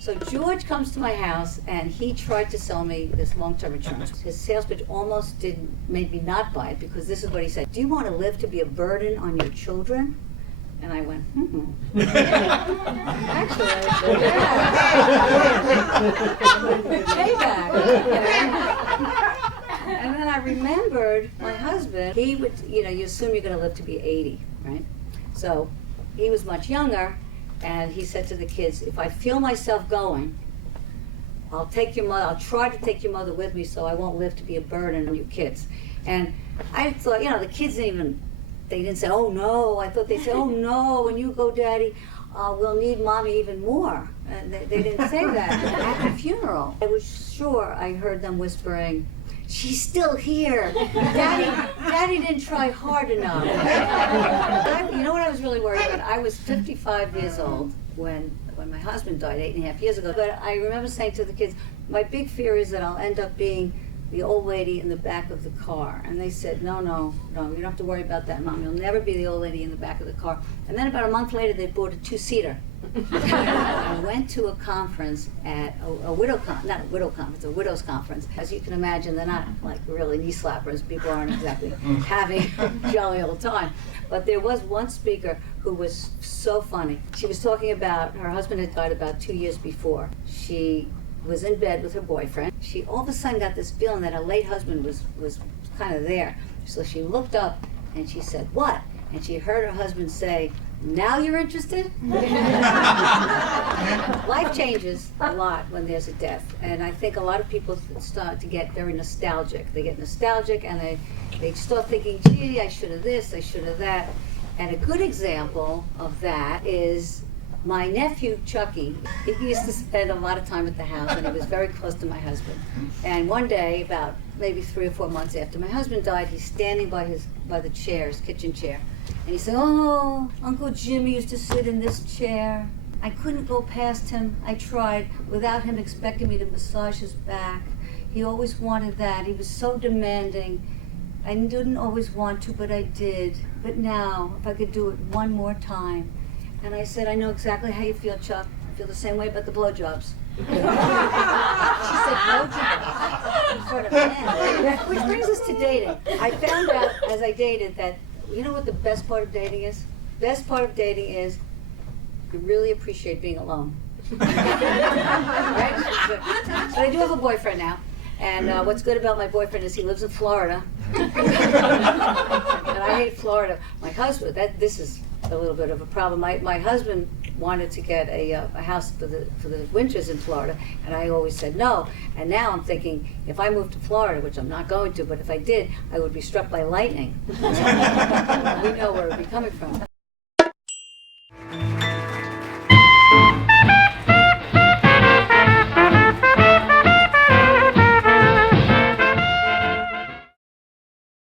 So George comes to my house and he tried to sell me this long-term insurance. His sales pitch almost made me not buy it, because this is what he said: "Do you want to live to be a burden on your children?" And I went, actually, payback. And then I remembered my husband. He would, you assume you're going to live to be 80, right? So he was much younger. And he said to the kids, "If I feel myself going, I'll take your mother. I'll try to take your mother with me, so I won't live to be a burden on you kids." And I thought, the kids they didn't say, "Oh no." I thought they'd say, "Oh no, when you go, Daddy, we'll need Mommy even more." And they didn't say that at the funeral. I was sure I heard them whispering, "She's still here. Daddy didn't try hard enough." You know what I was really worried about? I was 55 years old when my husband died 8.5 years ago. But I remember saying to the kids, my big fear is that I'll end up being the old lady in the back of the car. And they said, no, you don't have to worry about that, Mom. You'll never be the old lady in the back of the car. And then about a month later, they bought a 2-seater. I went to a conference at a widow's conference. As you can imagine, they're not like really knee slappers. People aren't exactly having a jolly old time. But there was one speaker who was so funny. She was talking about her husband had died about 2 years before. She was in bed with her boyfriend. She all of a sudden got this feeling that her late husband was kind of there. So she looked up and she said, "What?" And she heard her husband say, "Now you're interested?" Life changes a lot when there's a death. And I think a lot of people start to get very nostalgic. They get nostalgic and they start thinking, "Gee, I should have this, I should have that." And a good example of that is my nephew, Chucky. He used to spend a lot of time at the house, and he was very close to my husband. And one day, about maybe 3 or 4 months after my husband died, he's standing by the chair, his kitchen chair. And he said, "Oh, Uncle Jimmy used to sit in this chair. I couldn't go past him. I tried without him expecting me to massage his back. He always wanted that. He was so demanding. I didn't always want to, but I did. But now, if I could do it one more time." And I said, "I know exactly how you feel, Chuck. I feel the same way about the blowjobs." She said, "Blowjobs in front of men." Which brings us to dating. I found out as I dated that, you know what the best part of dating is? Best part of dating is you really appreciate being alone. Right? But I do have a boyfriend now. And what's good about my boyfriend is he lives in Florida. And I hate Florida. My husband, this is a little bit of a problem. My husband wanted to get a house for the winters in Florida, and I always said no. And now I'm thinking, if I moved to Florida, which I'm not going to, but if I did, I would be struck by lightning. We know where it would be coming from.